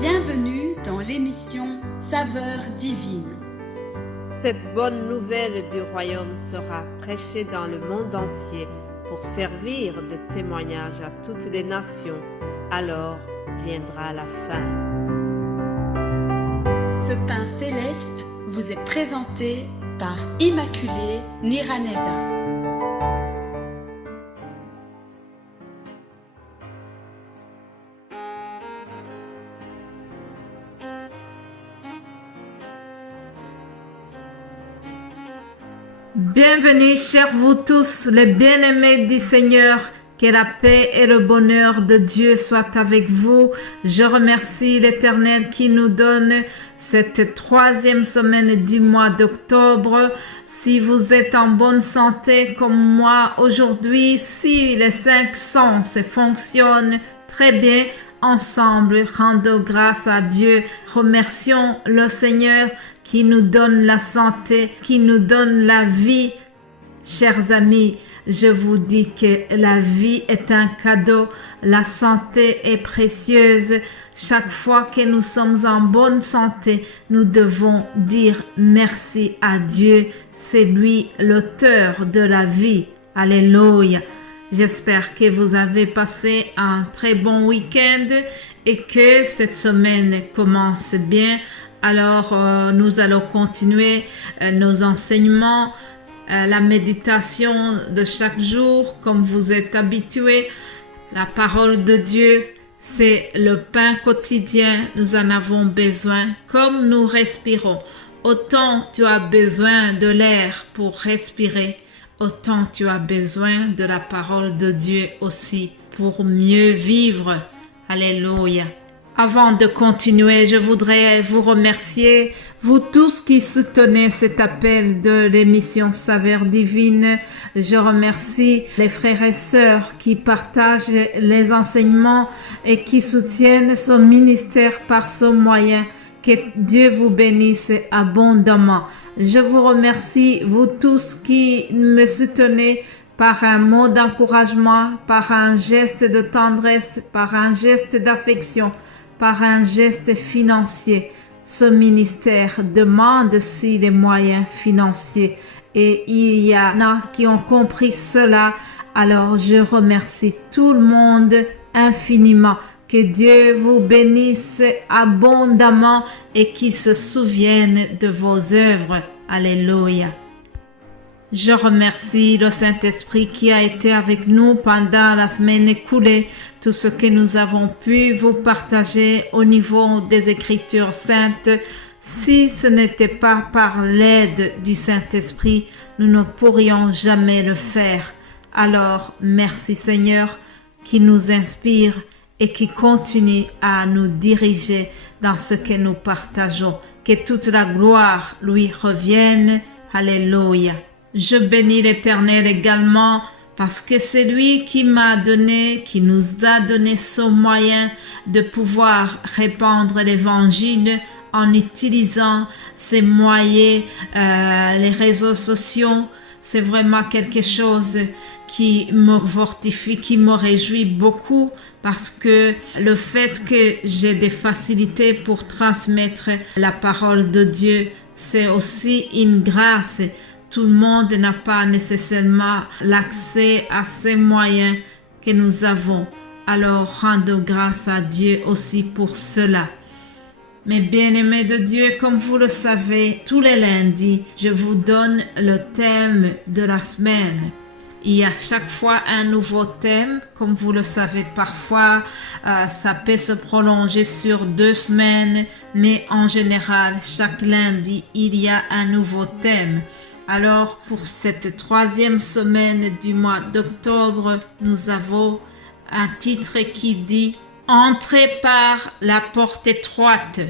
Bienvenue dans l'émission Saveurs divines. Cette bonne nouvelle du royaume sera prêchée dans le monde entier pour servir de témoignage à toutes les nations. Alors viendra la fin. Ce pain céleste vous est présenté par Immaculée Niraneza. Bienvenue, chers vous tous, les bien-aimés du Seigneur. Que la paix et le bonheur de Dieu soient avec vous. Je remercie l'Éternel qui nous donne cette troisième semaine du mois d'octobre. Si vous êtes en bonne santé comme moi aujourd'hui, si les 5 sens fonctionnent très bien, ensemble, rendons grâce à Dieu. Remercions le Seigneur qui nous donne la santé, qui nous donne la vie. Chers amis, je vous dis que la vie est un cadeau, la santé est précieuse. Chaque fois que nous sommes en bonne santé, nous devons dire merci à Dieu. C'est lui l'auteur de la vie. Alléluia. J'espère que vous avez passé un très bon week-end et que cette semaine commence bien. Alors, nous allons continuer nos enseignements, la méditation de chaque jour, comme vous êtes habitués. La parole de Dieu, c'est le pain quotidien. Nous en avons besoin comme nous respirons. Autant tu as besoin de l'air pour respirer, autant tu as besoin de la parole de Dieu aussi pour mieux vivre. Alléluia. Avant de continuer, je voudrais vous remercier, vous tous qui soutenez cet appel de l'émission Saveurs divines. Je remercie les frères et sœurs qui partagent les enseignements et qui soutiennent son ministère par ce moyen. Que Dieu vous bénisse abondamment. Je vous remercie, vous tous qui me soutenez par un mot d'encouragement, par un geste de tendresse, par un geste d'affection, par un geste financier. Ce ministère demande aussi des moyens financiers et il y en a qui ont compris cela. Alors je remercie tout le monde infiniment. Que Dieu vous bénisse abondamment et qu'il se souvienne de vos œuvres. Alléluia. Je remercie le Saint-Esprit qui a été avec nous pendant la semaine écoulée. Tout ce que nous avons pu vous partager au niveau des Écritures saintes. Si ce n'était pas par l'aide du Saint-Esprit, nous ne pourrions jamais le faire. Alors, merci Seigneur qui nous inspire et qui continue à nous diriger dans ce que nous partageons. Que toute la gloire lui revienne. Alléluia. Je bénis l'Éternel également parce que c'est lui qui m'a donné, qui nous a donné ce moyen de pouvoir répandre l'Évangile en utilisant ces moyens, les réseaux sociaux. C'est vraiment quelque chose qui me fortifie, qui me réjouit beaucoup parce que le fait que j'ai des facilités pour transmettre la parole de Dieu, c'est aussi une grâce. Tout le monde n'a pas nécessairement l'accès à ces moyens que nous avons. Alors, rendons grâce à Dieu aussi pour cela. Mes bien-aimés de Dieu, comme vous le savez, tous les lundis, je vous donne le thème de la semaine. Il y a chaque fois un nouveau thème. Comme vous le savez, parfois, ça peut se prolonger sur 2 semaines. Mais en général, chaque lundi, il y a un nouveau thème. Alors, pour cette 3e semaine du mois d'octobre, nous avons un titre qui dit « Entrez par la porte étroite ».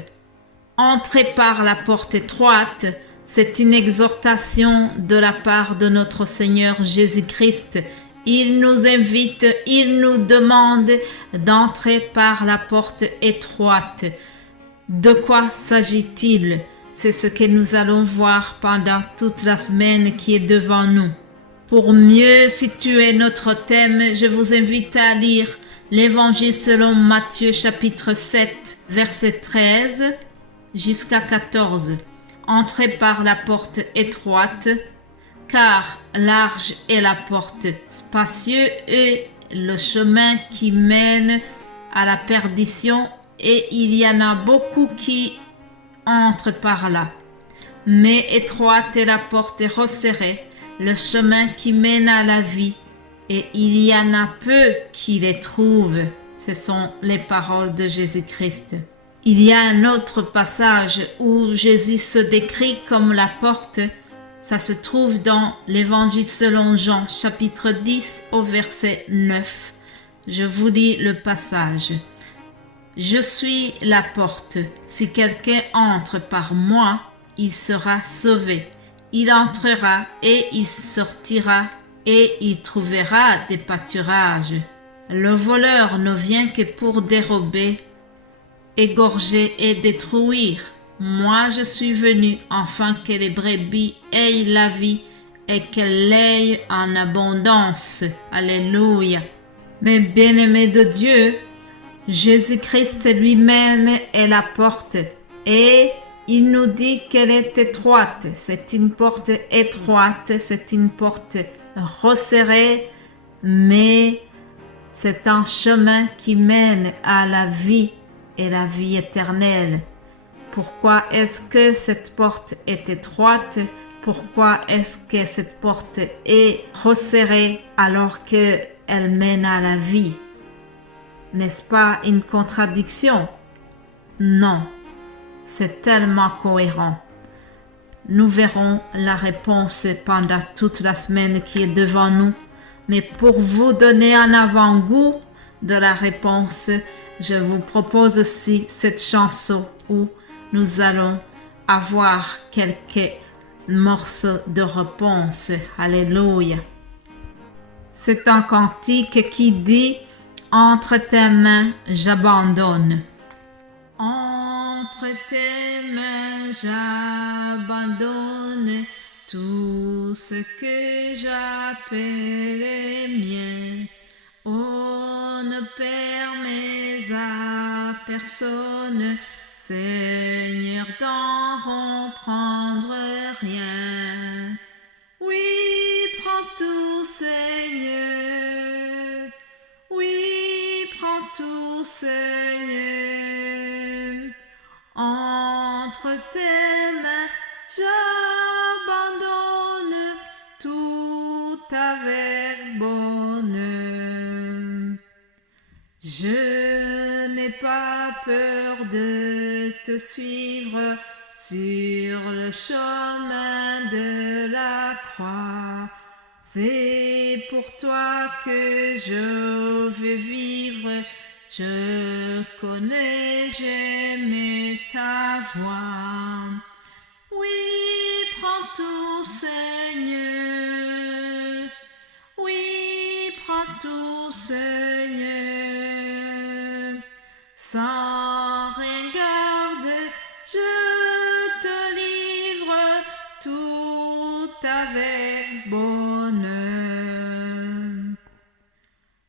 Entrez par la porte étroite, c'est une exhortation de la part de notre Seigneur Jésus-Christ. Il nous invite, il nous demande d'entrer par la porte étroite. De quoi s'agit-il ? C'est ce que nous allons voir pendant toute la semaine qui est devant nous. Pour mieux situer notre thème, je vous invite à lire l'Évangile selon Matthieu chapitre 7, verset 13 jusqu'à 14. Entrez par la porte étroite, car large est la porte, spacieux est le chemin qui mène à la perdition, et il y en a beaucoup qui entrent par là. Mais étroite est la porte et resserrée le chemin qui mène à la vie, et il y en a peu qui les trouvent. Ce sont les paroles de Jésus-Christ. Il y a un autre passage où Jésus se décrit comme la porte. Ça se trouve dans l'Évangile selon Jean, chapitre 10, au verset 9. Je vous lis le passage. « Je suis la porte. Si quelqu'un entre par moi, il sera sauvé. Il entrera et il sortira et il trouvera des pâturages. Le voleur ne vient que pour dérober, égorger et détruire. Moi je suis venu afin que les brebis aient la vie et qu'elle l'ait en abondance. » Alléluia. Mais bien-aimés de Dieu, Jésus-Christ lui-même est la porte, et il nous dit qu'elle est étroite. C'est une porte étroite, c'est une porte resserrée, mais c'est un chemin qui mène à la vie et la vie éternelle. Pourquoi est-ce que cette porte est étroite? Pourquoi est-ce que cette porte est resserrée alors qu'elle mène à la vie? N'est-ce pas une contradiction? Non, c'est tellement cohérent. Nous verrons la réponse pendant toute la semaine qui est devant nous. Mais pour vous donner un avant-goût de la réponse, je vous propose aussi cette chanson où nous allons avoir quelques morceaux de réponse. Alléluia. C'est un cantique qui dit « Entre tes mains, j'abandonne ». Entre tes mains, j'abandonne tout ce que j'appelle mien. Oh, ne permets à personne, Seigneur, d'en reprendre rien. Oui, prends tout, Seigneur. Oui, prends tout, Seigneur. Entre tes mains, j'abandonne tout avec bonheur. Je n'ai pas peur de te suivre sur le chemin de la croix. C'est pour toi que je veux vivre. Je connais, j'aime ta voix. Oui, prends tout, Seigneur. Oui, prends tout, Seigneur. Sans regarde, je te livre tout avec bonheur.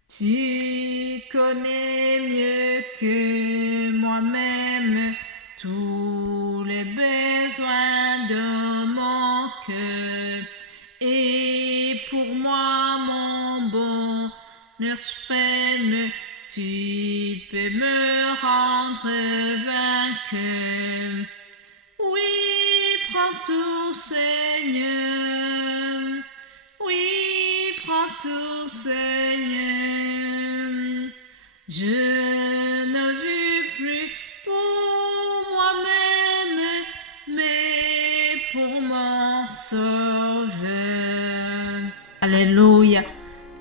Tu connais mieux que moi-même tous les besoins de mon cœur. Et pour moi, mon bonheur suprême, tu peux me rendre vainqueur. Oui, prends tout, Seigneur. Oui, prends tout, Seigneur. Je ne vis plus pour moi-même, mais pour mon Sauveur. Alléluia.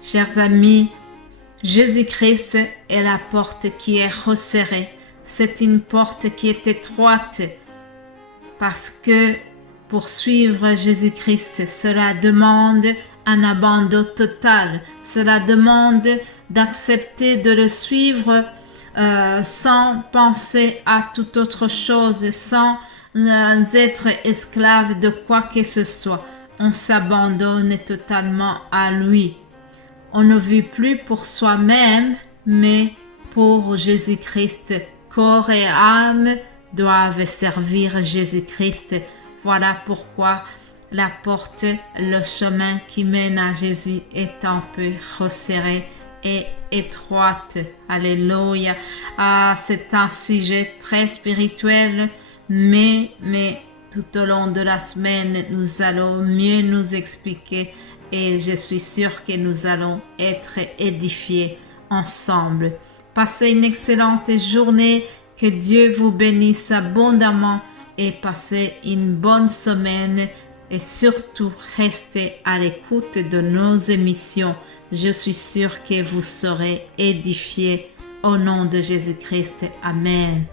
Chers amis, Jésus-Christ est la porte qui est resserrée. C'est une porte qui est étroite parce que pour suivre Jésus-Christ, cela demande un abandon total. Cela demande d'accepter de le suivre sans penser à toute autre chose, sans être esclave de quoi que ce soit. On s'abandonne totalement à lui. On ne vit plus pour soi-même, mais pour Jésus-Christ. Corps et âme doivent servir Jésus-Christ. Voilà pourquoi la porte, le chemin qui mène à Jésus est un peu resserré et étroite. Alléluia. C'est un sujet très spirituel, mais tout au long de la semaine, nous allons mieux nous expliquer et je suis sûre que nous allons être édifiés ensemble. Passez une excellente journée, que Dieu vous bénisse abondamment et passez une bonne semaine et surtout restez à l'écoute de nos émissions. Je suis sûre que vous serez édifiés au nom de Jésus-Christ. Amen.